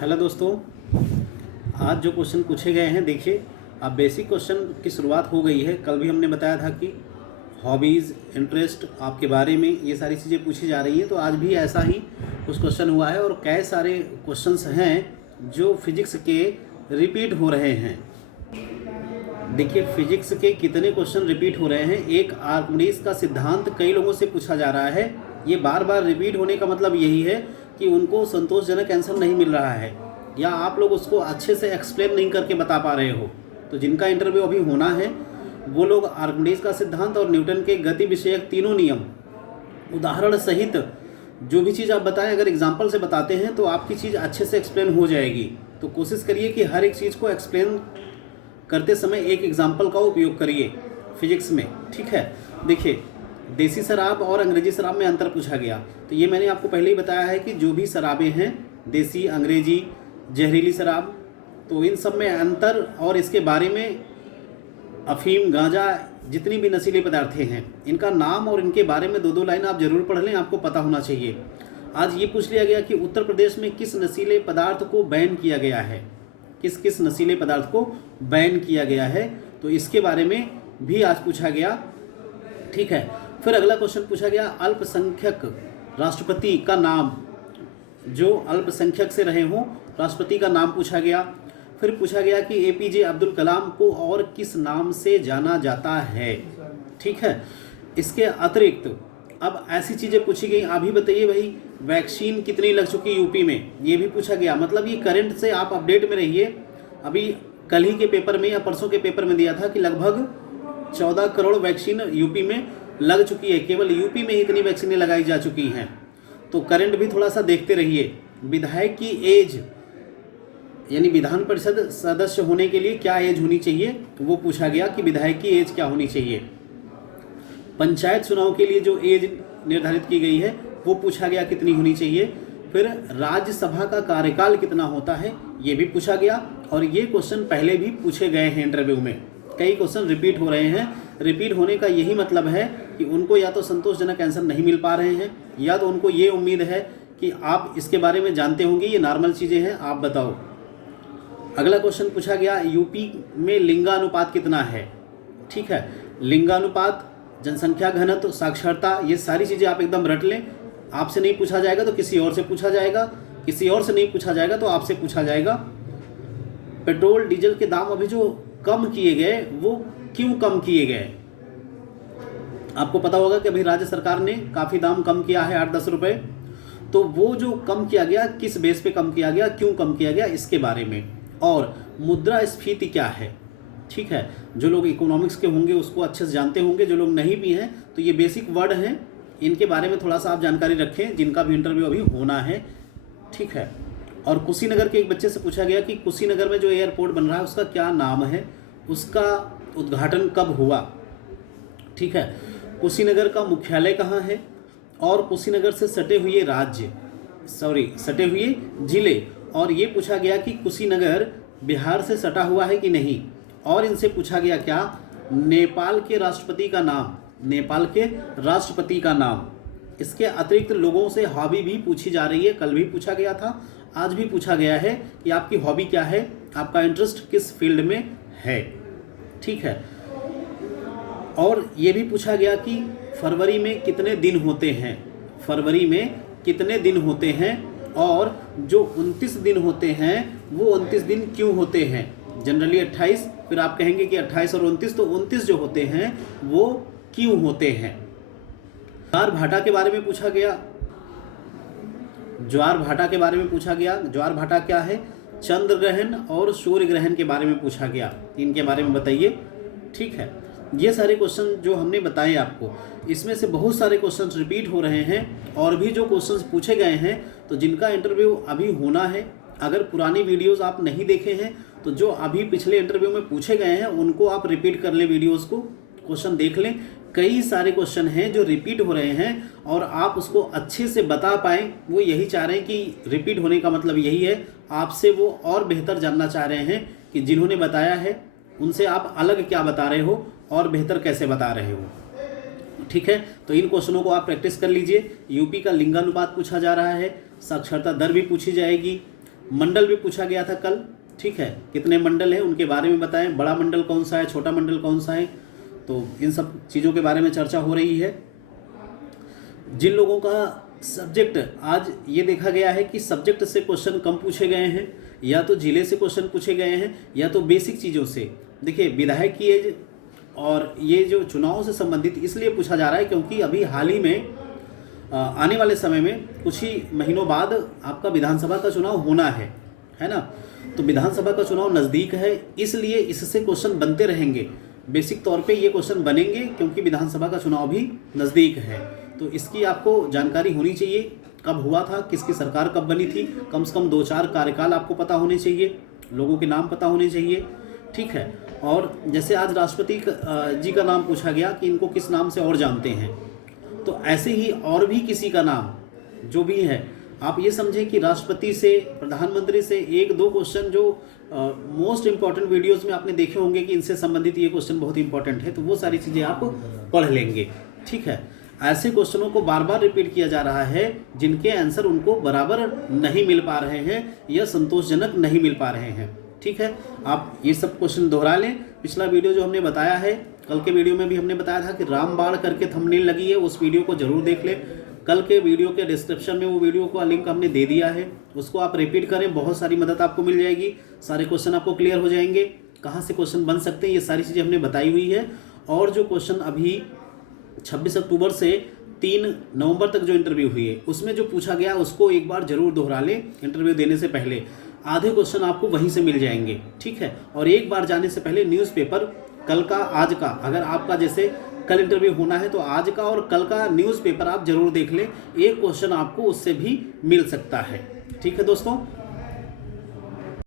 Hello दोस्तों, आज जो क्वेश्चन पूछे गए हैं देखिए। अब बेसिक क्वेश्चन की शुरुआत हो गई है। कल भी हमने बताया था कि हॉबीज़, इंटरेस्ट आपके बारे में ये सारी चीज़ें पूछी जा रही हैं, तो आज भी ऐसा ही कुछ क्वेश्चन हुआ है और कई सारे क्वेश्चंस हैं जो फिजिक्स के रिपीट हो रहे हैं। देखिए, फिजिक्स के कितने क्वेश्चन रिपीट हो रहे हैं। एक आर्किमिडीज का सिद्धांत कई लोगों से पूछा जा रहा है। ये बार बार रिपीट होने का मतलब यही है कि उनको संतोषजनक आंसर नहीं मिल रहा है या आप लोग उसको अच्छे से एक्सप्लेन नहीं करके बता पा रहे हो। तो जिनका इंटरव्यू अभी होना है वो लोग आर्किमिडीज का सिद्धांत और न्यूटन के गति विषयक तीनों नियम उदाहरण सहित जो भी चीज़ आप बताएं, अगर एग्जाम्पल से बताते हैं तो आपकी चीज़ अच्छे से एक्सप्लेन हो जाएगी। तो कोशिश करिए कि हर एक चीज़ को एक्सप्लेन करते समय एक एग्जाम्पल का उपयोग करिए फिजिक्स में, ठीक है। देखिए, देसी शराब और अंग्रेजी शराब में अंतर पूछा गया। तो ये मैंने आपको पहले ही बताया है कि जो भी शराबें हैं, देसी, अंग्रेजी, जहरीली शराब, तो इन सब में अंतर और इसके बारे में अफीम, गांजा, जितनी भी नशीले पदार्थें हैं, इनका नाम और इनके बारे में दो लाइन आप जरूर पढ़ लें, आपको पता होना चाहिए। आज ये पूछ लिया गया कि उत्तर प्रदेश में किस नशीले पदार्थ को बैन किया गया है, किस नशीले पदार्थ को बैन किया गया है, तो इसके बारे में भी आज पूछा गया, ठीक है। फिर अगला क्वेश्चन पूछा गया, अल्पसंख्यक राष्ट्रपति का नाम, जो अल्पसंख्यक से रहे हों, राष्ट्रपति का नाम पूछा गया। फिर पूछा गया कि एपीजे अब्दुल कलाम को और किस नाम से जाना जाता है, ठीक है। इसके अतिरिक्त अब ऐसी चीज़ें पूछी गई, अभी बताइए भाई वैक्सीन कितनी लग चुकी यूपी में, ये भी पूछा गया। मतलब ये करंट से आप अपडेट में रहिए। अभी कल ही के पेपर में या परसों के पेपर में दिया था कि लगभग 14 करोड़ वैक्सीन यूपी में लग चुकी है। केवल यूपी में ही इतनी वैक्सीनें लगाई जा चुकी हैं। तो करंट भी थोड़ा सा देखते रहिए। विधायक की एज यानी विधान परिषद सदस्य होने के लिए क्या एज होनी चाहिए, वो पूछा गया कि विधायक की एज क्या होनी चाहिए। पंचायत चुनाव के लिए जो एज निर्धारित की गई है वो पूछा गया कितनी होनी चाहिए। फिर राज्यसभा का कार्यकाल कितना होता है, ये भी पूछा गया। और ये क्वेश्चन पहले भी पूछे गए हैं इंटरव्यू में। कई क्वेश्चन रिपीट हो रहे हैं। रिपीट होने का यही मतलब है कि उनको या तो संतोषजनक आंसर नहीं मिल पा रहे हैं, या तो उनको ये उम्मीद है कि आप इसके बारे में जानते होंगे, ये नॉर्मल चीज़ें हैं, आप बताओ। अगला क्वेश्चन पूछा गया, यूपी में लिंगानुपात कितना है, ठीक है। लिंगानुपात, जनसंख्या घनत्व, साक्षरता, ये सारी चीज़ें आप एकदम रट लें। आपसे नहीं पूछा जाएगा तो किसी और से पूछा जाएगा, किसी और से नहीं पूछा जाएगा तो आपसे पूछा जाएगा। पेट्रोल डीजल के दाम अभी जो कम किए गए वो क्यों कम किए गए, आपको पता होगा कि अभी राज्य सरकार ने काफ़ी दाम कम किया है, 8-10 रुपये। तो वो जो कम किया गया, किस बेस पे कम किया गया, क्यों कम किया गया, इसके बारे में। और मुद्रास्फीति क्या है, ठीक है। जो लोग इकोनॉमिक्स के होंगे उसको अच्छे से जानते होंगे, जो लोग नहीं भी हैं तो ये बेसिक वर्ड हैं, इनके बारे में थोड़ा सा आप जानकारी रखें, जिनका भी इंटरव्यू अभी होना है, ठीक है। और कुशीनगर के एक बच्चे से पूछा गया कि कुशीनगर में जो एयरपोर्ट बन रहा है उसका क्या नाम है, उसका उद्घाटन कब हुआ, ठीक है। कुशीनगर का मुख्यालय कहाँ है, और कुशीनगर से सटे हुए सटे हुए जिले। और ये पूछा गया कि कुशीनगर बिहार से सटा हुआ है कि नहीं। और इनसे पूछा गया क्या, नेपाल के राष्ट्रपति का नाम, नेपाल के राष्ट्रपति का नाम। इसके अतिरिक्त लोगों से हॉबी भी पूछी जा रही है। कल भी पूछा गया था, आज भी पूछा गया है कि आपकी हॉबी क्या है, आपका इंटरेस्ट किस फील्ड में है, ठीक है। और ये भी पूछा गया कि फरवरी में कितने दिन होते हैं, फरवरी में कितने दिन होते हैं, और जो 29 दिन होते हैं वो 29 दिन क्यों होते हैं। जनरली 28, फिर आप कहेंगे कि 28 और 29, तो 29 जो होते हैं वो क्यों होते हैं। ज्वार भाटा के बारे में पूछा गया, ज्वार भाटा के बारे में पूछा गया। ज्वार भाटा क्या है, चंद्र ग्रहण और सूर्य ग्रहण के बारे में पूछा गया, इनके बारे में बताइए, ठीक है। ये सारे क्वेश्चन जो हमने बताए आपको, इसमें से बहुत सारे क्वेश्चंस रिपीट हो रहे हैं और भी जो क्वेश्चंस पूछे गए हैं। तो जिनका इंटरव्यू अभी होना है, अगर पुरानी वीडियोस आप नहीं देखे हैं तो जो अभी पिछले इंटरव्यू में पूछे गए हैं उनको आप रिपीट कर लें, वीडियोस को, क्वेश्चन देख लें। कई सारे क्वेश्चन हैं जो रिपीट हो रहे हैं और आप उसको अच्छे से बता पाएँ, वो यही चाह रहे हैं कि रिपीट होने का मतलब यही है, आपसे वो और बेहतर जानना चाह रहे हैं कि जिन्होंने बताया है उनसे आप अलग क्या बता रहे हो और बेहतर कैसे बता रहे हो, ठीक है। तो इन क्वेश्चनों को आप प्रैक्टिस कर लीजिए। यूपी का लिंगानुपात पूछा जा रहा है, साक्षरता दर भी पूछी जाएगी, मंडल भी पूछा गया था कल, ठीक है, कितने मंडल हैं उनके बारे में बताएं, बड़ा मंडल कौन सा है, छोटा मंडल कौन सा है, तो इन सब चीज़ों के बारे में चर्चा हो रही है। जिन लोगों का सब्जेक्ट, आज ये देखा गया है कि सब्जेक्ट से क्वेश्चन कम पूछे गए हैं, या तो जिले से क्वेश्चन पूछे गए हैं, या तो बेसिक चीज़ों से। देखिए विधायक की एज और ये जो चुनाव से संबंधित इसलिए पूछा जा रहा है क्योंकि अभी हाल ही में आने वाले समय में कुछ ही महीनों बाद आपका विधानसभा का चुनाव होना है ना। तो विधानसभा का चुनाव नज़दीक है, इसलिए इससे क्वेश्चन बनते रहेंगे। बेसिक तौर पे ये क्वेश्चन बनेंगे क्योंकि विधानसभा का चुनाव भी नज़दीक है। तो इसकी आपको जानकारी होनी चाहिए, कब हुआ था, किसकी सरकार कब बनी थी, कम से कम 2-4 कार्यकाल आपको पता होने चाहिए, लोगों के नाम पता होने चाहिए, ठीक है। और जैसे आज राष्ट्रपति जी का नाम पूछा गया कि इनको किस नाम से और जानते हैं, तो ऐसे ही और भी किसी का नाम जो भी है, आप ये समझें कि राष्ट्रपति से, प्रधानमंत्री से 1-2 क्वेश्चन जो मोस्ट इंपॉर्टेंट वीडियोस में आपने देखे होंगे कि इनसे संबंधित ये क्वेश्चन बहुत इंपॉर्टेंट है, तो वो सारी चीज़ें आप पढ़ लेंगे, ठीक है। ऐसे क्वेश्चनों को बार बार रिपीट किया जा रहा है जिनके आंसर उनको बराबर नहीं मिल पा रहे हैं या संतोषजनक नहीं मिल पा रहे हैं, ठीक है। आप ये सब क्वेश्चन दोहरा लें। पिछला वीडियो जो हमने बताया है, कल के वीडियो में भी हमने बताया था कि रामबाण करके थंबनेल लगी है, उस वीडियो को जरूर देख लें। कल के वीडियो के डिस्क्रिप्शन में वो वीडियो का लिंक हमने दे दिया है, उसको आप रिपीट करें, बहुत सारी मदद आपको मिल जाएगी, सारे क्वेश्चन आपको क्लियर हो जाएंगे, कहाँ से क्वेश्चन बन सकते हैं, ये सारी चीज़ें हमने बताई हुई है। और जो क्वेश्चन अभी 26 अक्टूबर से 3 नवंबर तक जो इंटरव्यू हुई है उसमें जो पूछा गया उसको एक बार जरूर दोहरा लें, इंटरव्यू देने से पहले आधे क्वेश्चन आपको वहीं से मिल जाएंगे, ठीक है। और एक बार जाने से पहले न्यूज़पेपर कल का, आज का, अगर आपका जैसे कल इंटरव्यू होना है तो आज का और कल का न्यूज़पेपर आप जरूर देख लें, एक क्वेश्चन आपको उससे भी मिल सकता है, ठीक है दोस्तों।